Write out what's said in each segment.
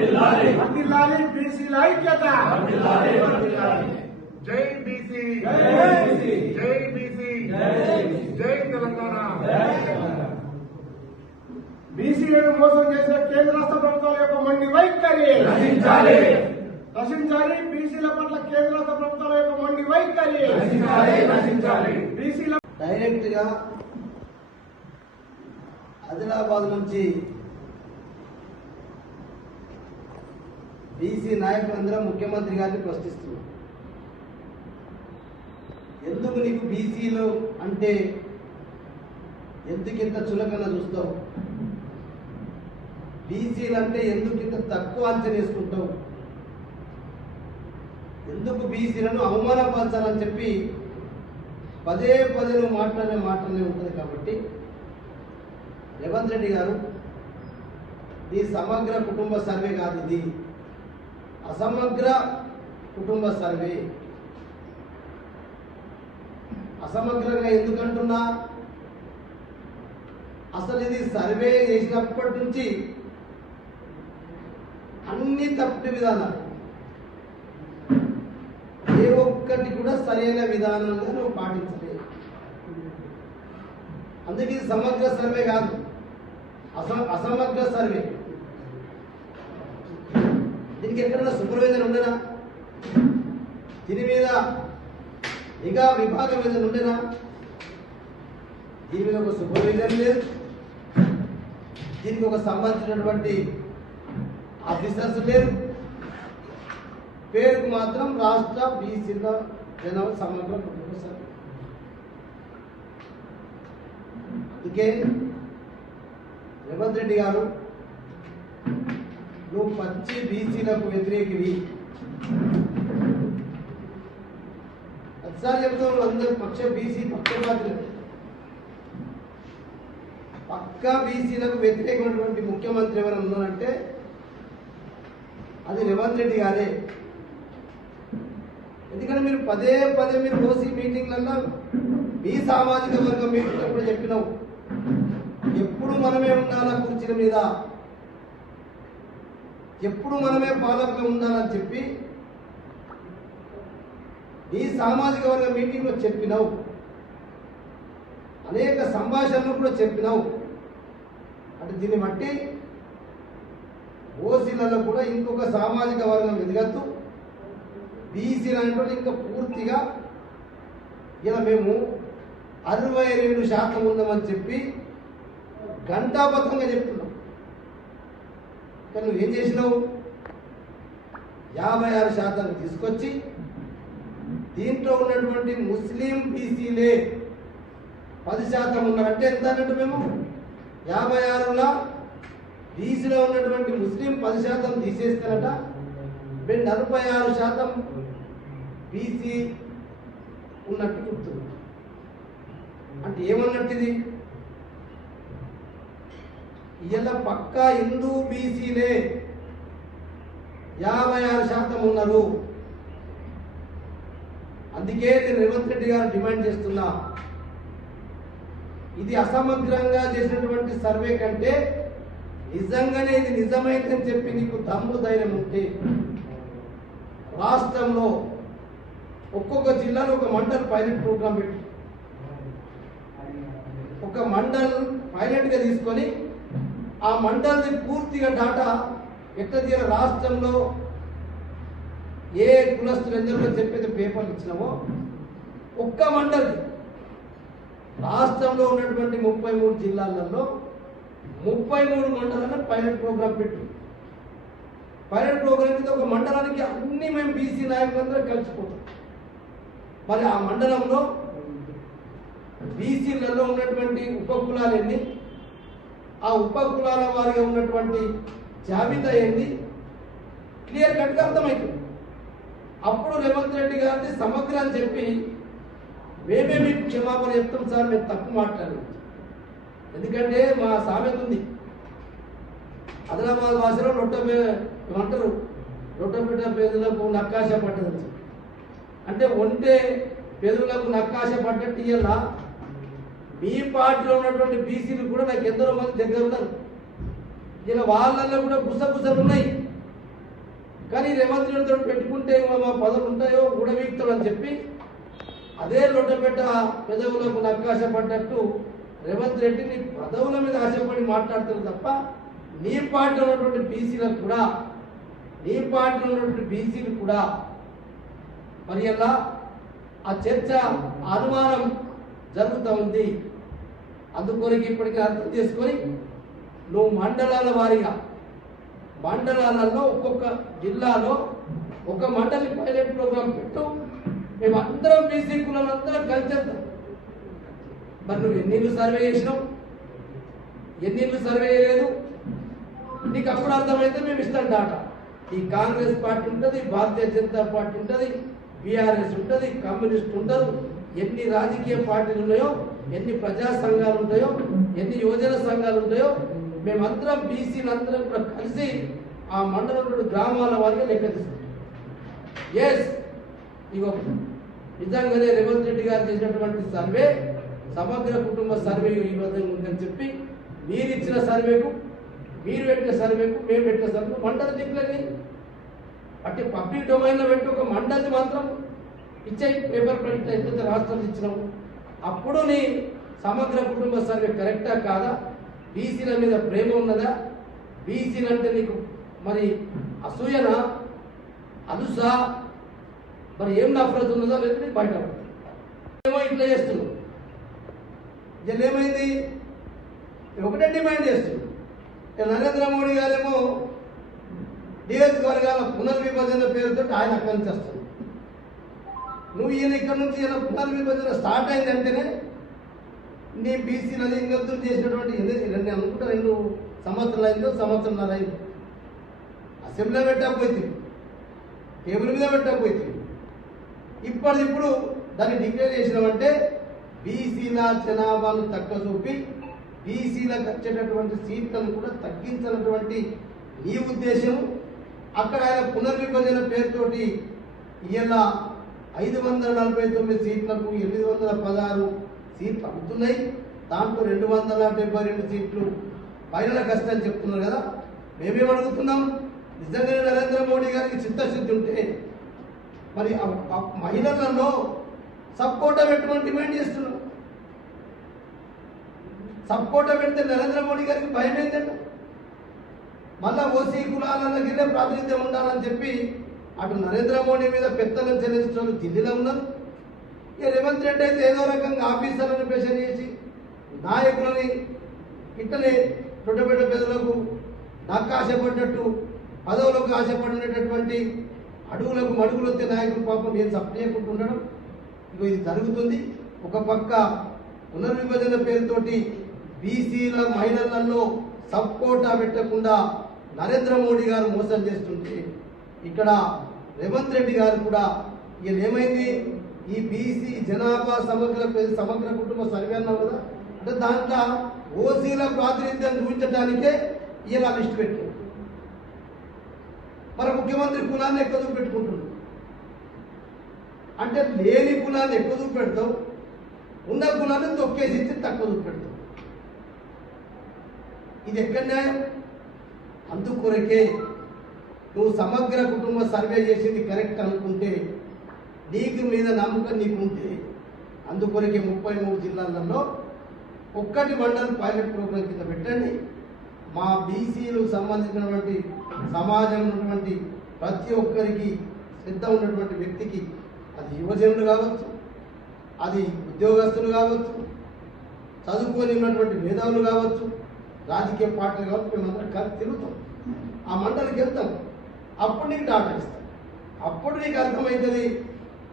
వర్ధిల్లాలి బీసీల ఐక్యత. జై బీసీ, జై బీసీ, జై తెలంగాణ. బీసీలను మోసం చేసే కేంద్ర రాష్ట్ర ప్రభుత్వాల యొక్క మొండి వైఖరి నశించాలి. బీసీల పట్ల కేంద్ర రాష్ట్ర ప్రభుత్వాల యొక్క మొండి వైఖరి నశించాలి. బీసీల డైరెక్ట్ గా ఆదిలాబాద్ నుంచి బీసీ నాయకులందరూ ముఖ్యమంత్రి గారిని ప్రశ్నిస్తున్నారు. ఎందుకు నీకు బీసీలు అంటే ఎందుకింత చులకన చూస్తావు? బీసీలు అంటే ఎందుకింత తక్కువ అంచనా వేసుకుంటావు? ఎందుకు బీసీలను అవమానపరచాలని చెప్పి పదే పదే నువ్వు మాట్లాడే మాటలే ఉంటుంది. కాబట్టి రేవంత్ రెడ్డి గారు, ఈ సమగ్ర కుటుంబ సర్వే కాదు, ఇది అసమగ్ర కుటుంబ సర్వే. అసమగ్రంగా ఎందుకంటున్నా, అసలు ఇది సర్వే చేసినప్పటి నుంచి అన్ని తప్పుడు విధానాలు, ఏ ఒక్కటి కూడా సరైన విధానంగా నువ్వు పాటించలేదు. అందుకే ఇది సమగ్ర సర్వే కాదు, అసమగ్ర సర్వే. దీనికి ఎక్కడైనా సూపర్వైజర్ ఉండేనా? దీని మీద నిఘా విభాగం మీద ఉండేనా? దీని మీద ఒక సూపర్వైజర్ లేదు, దీనికి ఒక సంబంధించినటువంటి ఆఫీసర్స్ లేరు. పేరుకు మాత్రం రాష్ట్ర బీసీల జనవరి సమగ్ర కుటుంబ సర్వే. అందుకే రేవంత్ రెడ్డి గారు, నువ్వు పచ్చి బీసీలకు వ్యతిరేకివి. ఒకసారి చెప్తాను, అందరూ బీసీ పక్షపాతులు, పక్కా బీసీలకు వ్యతిరేకమైనటువంటి ముఖ్యమంత్రి ఎవరైనా ఉన్నారంటే అది రేవంత్ రెడ్డి గారే. ఎందుకంటే మీరు పదే పదే మీరు ఓసీ మీటింగ్లలో మీ సామాజిక వర్గం మీటింగ్ కూడా చెప్పినావు, ఎప్పుడు మనమే ఉండాలా కుర్చీల మీద, ఎప్పుడు మనమే పాలకులు ఉండాలని చెప్పి ఈ సామాజిక వర్గ మీటింగ్లో చెప్పినావు. అనేక సంభాషణలు కూడా చెప్పినావు. అంటే దీన్ని బట్టి ఓసీలలో కూడా ఇంకొక సామాజిక వర్గం ఎదగద్దు, బీసీలు అనేటువంటి ఇంకా పూర్తిగా ఇలా మేము 62% ఉందామని చెప్పి ఘంటాబద్ధంగా చెప్తున్నాం. కానీ నువ్వేం చేసినావు? 56% తీసుకొచ్చి దీంట్లో ఉన్నటువంటి ముస్లిం బీసీలే 10% ఉన్నారంటే ఎంత అన్నట్టు? మేము 56లో బీసీలో ఉన్నటువంటి ముస్లిం 10% తీసేస్తారట, మేము 46% బీసీ ఉన్నట్టు చెప్తుంది. అంటే ఏమన్నట్టు ఇది? ఇలా పక్కా హిందూ బీసీలే 56% ఉన్నారు. అందుకే నేను రేవంత్ రెడ్డి గారు డిమాండ్ చేస్తున్నా, ఇది అసమగ్రంగా చేసినటువంటి సర్వే కంటే నిజంగానే ఇది నిజమైందని చెప్పి నీకు దమ్ము ధైర్యం ఉంటే రాష్ట్రంలో ఒక్కొక్క జిల్లాలో ఒక మండల్ పైలట్ ప్రోగ్రాం పెట్టి ఒక మండల్ పైలట్గా తీసుకొని ఆ మండల్ని పూర్తిగా డాటా ఎట్లా తీయాలి, రాష్ట్రంలో ఏ కులస్తులు ఎందరో చెప్పేది పేపర్లు ఇచ్చినామో ఒక్క మండల్ రాష్ట్రంలో ఉన్నటువంటి 33 జిల్లాలలో 33 మండలాల్లో పైలట్ ప్రోగ్రాం పెట్టు. పైలట్ ప్రోగ్రాం కింద ఒక మండలానికి అన్ని మేము బీసీ నాయకులందరూ కలిసిపోతాం. మరి ఆ మండలంలో బీసీలలో ఉన్నటువంటి ఉపకులాలు ఎన్ని, ఆ ఉపకులాల వారిగా ఉన్నటువంటి జాబితా ఏంది క్లియర్ కట్గా అర్థమవుతుంది. అప్పుడు రేవంత్ రెడ్డి గారిని సమగ్ర అని చెప్పి మేమే మీకు క్షమాపణ చెప్తాం సార్, మేము తప్పు మాట్లాడారు. ఎందుకంటే మా సామెత ఉంది, ఆదిలాబాద్ భాషలో ఏమంటారు, రొట్టెపిట్ట పేదలకు నక్కాశ పట్టదు. అంటే ఒంటే పేదలకు నక్కాశ పడ్డట్టు ఇయ్యాల మీ పార్టీలో ఉన్నటువంటి బీసీలు కూడా నాకు ఎందరో మంది దగ్గర ఉన్నారు. ఇలా వాళ్ళల్లో కూడా గుసగుసలు ఉన్నాయి. కానీ రేవంత్ రెడ్డితో పెట్టుకుంటే మా పదవులు ఉంటాయో ఊడవీక్తాడని చెప్పి అదే లొట్టపెట్ట పెదవులకు నక్కాశ పడ్డట్టు రేవంత్ రెడ్డిని పదవుల మీద ఆశపడి మాట్లాడుతున్నారు తప్ప నీ పార్టీలో ఉన్నటువంటి బీసీలు కూడా మరి అలా ఆ చర్చ అనుమానం జరుగుతూ ఉంది. అందుకొరకు ఇప్పటికీ అర్థం చేసుకొని నువ్వు మండలాల వారీగా మండలాలలో ఒక్కొక్క జిల్లాలో ఒక మండలి పైలట్ ప్రోగ్రాం పెట్టు, మేమందరం బీసీ కులాలందరం కలిసి చేద్దాం. మరి నువ్వు ఎన్నిళ్ళు సర్వే చేసినావు, ఎన్నిళ్ళు సర్వే చేయలేదు, నీకు అప్పుడు అర్థమైతే మేము ఇస్తాం డాటా. ఈ కాంగ్రెస్ పార్టీ ఉంటుంది, భారతీయ జనతా పార్టీ ఉంటుంది, బీఆర్ఎస్ ఉంటుంది, కమ్యూనిస్ట్ ఉంటారు, ఎన్ని రాజకీయ పార్టీలు ఉన్నాయో, ఎన్ని ప్రజా సంఘాలు ఉంటాయో, ఎన్ని యువజన సంఘాలు ఉంటాయో, మేమందరం బీసీలు అందరం కూడా కలిసి ఆ మండలంలో గ్రామాల వారిగా లెక్క తీస్తాం. ఎస్, ఇగో నిజంగానే రేవంత్ రెడ్డి గారు చేసినటువంటి సర్వే సమగ్ర కుటుంబ సర్వే ఈ విధంగా ఉందని చెప్పి మీరు ఇచ్చిన సర్వేకు, మీరు పెట్టిన సర్వేకు, మేము పెట్టిన సర్వే మండలి డిక్లేర్ అంటే పబ్లిక్ డొమైన్లో పెట్టి ఒక మండలి మాత్రం ఇచ్చే పేపర్ ప్రింట్ అయితే రాష్ట్రాలు ఇచ్చినాము. అప్పుడు నీ సమగ్ర కుటుంబ సర్వే కరెక్టా కాదా, బీసీల మీద ప్రేమ ఉన్నదా, బీసీలు అంటే నీకు మరి అసూయనా, అలుసా, మరి ఏం నఫరత్ ఉన్నదో లేదు బయట ఏమో ఇట్లా చేస్తున్నావు. ఇలా ఏమైంది, ఒకటే డిమాండ్ చేస్తున్నాడు. నరేంద్ర మోడీ గారేమో నియోజకవర్గాల పునర్విభజన పేరుతో ఆయన అక్కడి నుంచి వస్తుంది. నువ్వు ఈయన ఇక్కడ నుంచి ఈయన పునర్విభజన స్టార్ట్ అయిందంటేనే నీ బీసీలని ఇంకొద్దులు చేసినటువంటి నేను అనుకుంటా 2 సంవత్సరాలు అయిందో సంవత్సరంన్నర అయింది. అసెంబ్లీలో పెట్టకపోయింది, టేబుల్ మీద పెట్టకపోయింది. ఇప్పుడు దాన్ని డిక్లేర్ చేసినామంటే బీసీల జనాభాను తక్కువ చూపి బీసీలకు వచ్చేటటువంటి సీట్లను కూడా తగ్గించినటువంటి నీ ఉద్దేశం. అక్కడ ఆయన పునర్విభజన పేరుతోటి ఇలా 549 సీట్లకు 816 సీట్లు అవుతున్నాయి. దాంట్లో 272 సీట్లు మహిళల కష్టం చెప్తున్నారు కదా. మేమేం అడుగుతున్నాం, నిజంగానే నరేంద్ర మోడీ గారికి చిత్తశుద్ధి ఉంటే మరి మహిళలలో సపోర్టా పెట్టమని డిమాండ్ చేస్తున్నాం. సపోర్టా పెడితే నరేంద్ర మోడీ గారికి భయం ఏంటంటే మళ్ళా ఓసీ కులాలకినే ప్రాతినిధ్యం ఉండాలని చెప్పి అటు నరేంద్ర మోడీ మీద పెత్తనం చెల్లించడం ఢిల్లీలో ఉన్నారు. ఇక రేవంత్ రెడ్డి అయితే ఏదో రకంగా ఆఫీసర్లను ప్రెషర్ చేసి నాయకులని ఇట్టనే తొట్టబెట్ట పెదలకు నాకు ఆశపడ్డట్టు పదవులకు ఆశపడినటువంటి అడుగులకు మడుగులు వచ్చే నాయకులు పాపం నేను సప్లయకుంటుండడం ఇక ఇది జరుగుతుంది. ఒక పక్క పునర్విభజన పేరుతోటి బీసీల మహిళలలో సపోర్టా పెట్టకుండా నరేంద్ర మోడీ గారు మోసం చేస్తుంటే ఇక్కడ రేవంత్ రెడ్డి గారు కూడా ఈయన ఏమైంది, ఈ బీసీ జనాభా సమగ్ర కుటుంబ సర్వే అన్నావు కదా, అంటే దాంట్లో ఓసీల ప్రాతినిధ్యం చూపించడానికే ఈయన లిస్ట్ పెట్టారు. మరి ముఖ్యమంత్రి కులాన్ని ఎక్కువ చూపెట్టుకుంటున్నాడు అంటే లేని కులాన్ని ఎక్కువ చూపెడతావు, ఉన్న కులాన్ని తొక్కేసి తక్కువ చూపెడతావు. ఇది ఎక్కడ న్యాయం? అందుకొరకే నువ్వు సమగ్ర కుటుంబ సర్వే చేసింది కరెక్ట్ అనుకుంటే, నీకు మీద నమ్మకం నీకుంటే, అందుకొరకే 33 జిల్లాలలో ఒక్కటి మండలం పైలట్ ప్రోగ్రాం కింద పెట్టండి. మా బీసీలకు సంబంధించినటువంటి సమాజం ఉన్నటువంటి ప్రతి ఒక్కరికి శ్రద్ధ ఉన్నటువంటి వ్యక్తికి, అది యువజనులు కావచ్చు, అది ఉద్యోగస్తులు కావచ్చు, చదువుకొని ఉన్నటువంటి మేధావులు కావచ్చు, రాజకీయ పార్టీలు కావచ్చు, మేమందరం కలిసి తిరుగుతాం, ఆ మండలికి వెళ్తాం. అప్పుడు నీకు డాటా ఇస్తాం. అప్పుడు నీకు అర్థమవుతుంది.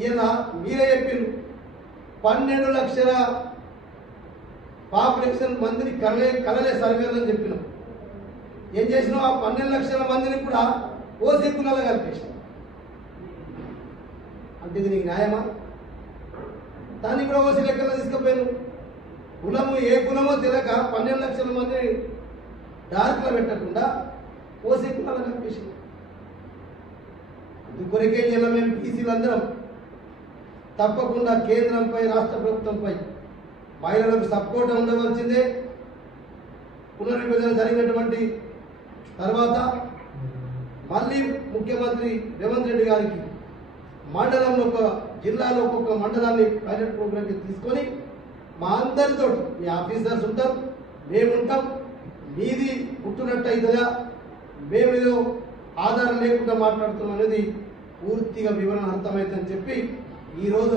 ఈయన మీరే చెప్పారు 12 లక్షల పాపులేషన్ మందిని కలలే సర్వేలు అని చెప్పినాం. ఏం చేసినాం, ఆ 12 లక్షల మందిని కూడా ఓసీ కులాలు కలిపేసినాం. అంటే ఇది నీకు న్యాయమా? దాన్ని కూడా ఓసీ లెక్కలో తీసుకుపోయాను. కులము ఏ కులమో తెలియక 12 లక్షల మందిని డార్క్లో పెట్టకుండా ఓసీ కులాలు కలిపేసినాం. అందుకొరకే ఇలా మేము బీసీలందరం తప్పకుండా కేంద్రంపై రాష్ట్ర ప్రభుత్వంపై మహిళలకు సపోర్ట్ ఉండవలసిందే. పునర్విభజన జరిగినటువంటి తర్వాత మళ్ళీ ముఖ్యమంత్రి రేవంత్ రెడ్డి గారికి మండలంలో ఒక జిల్లాలో ఒక్కొక్క మండలాన్ని పైలట్ ప్రోగ్రామ్కి తీసుకొని మా అందరితో మీ ఆఫీసర్స్ ఉంటాం, మేముంటాం, మీది పుట్టునట్టు అవుతుందా, మేమేదో ఆధారం లేకుండా మాట్లాడుతున్నాం అనేది పూర్తిగా వివరణ అర్థమవుతుందని చెప్పి ఈరోజు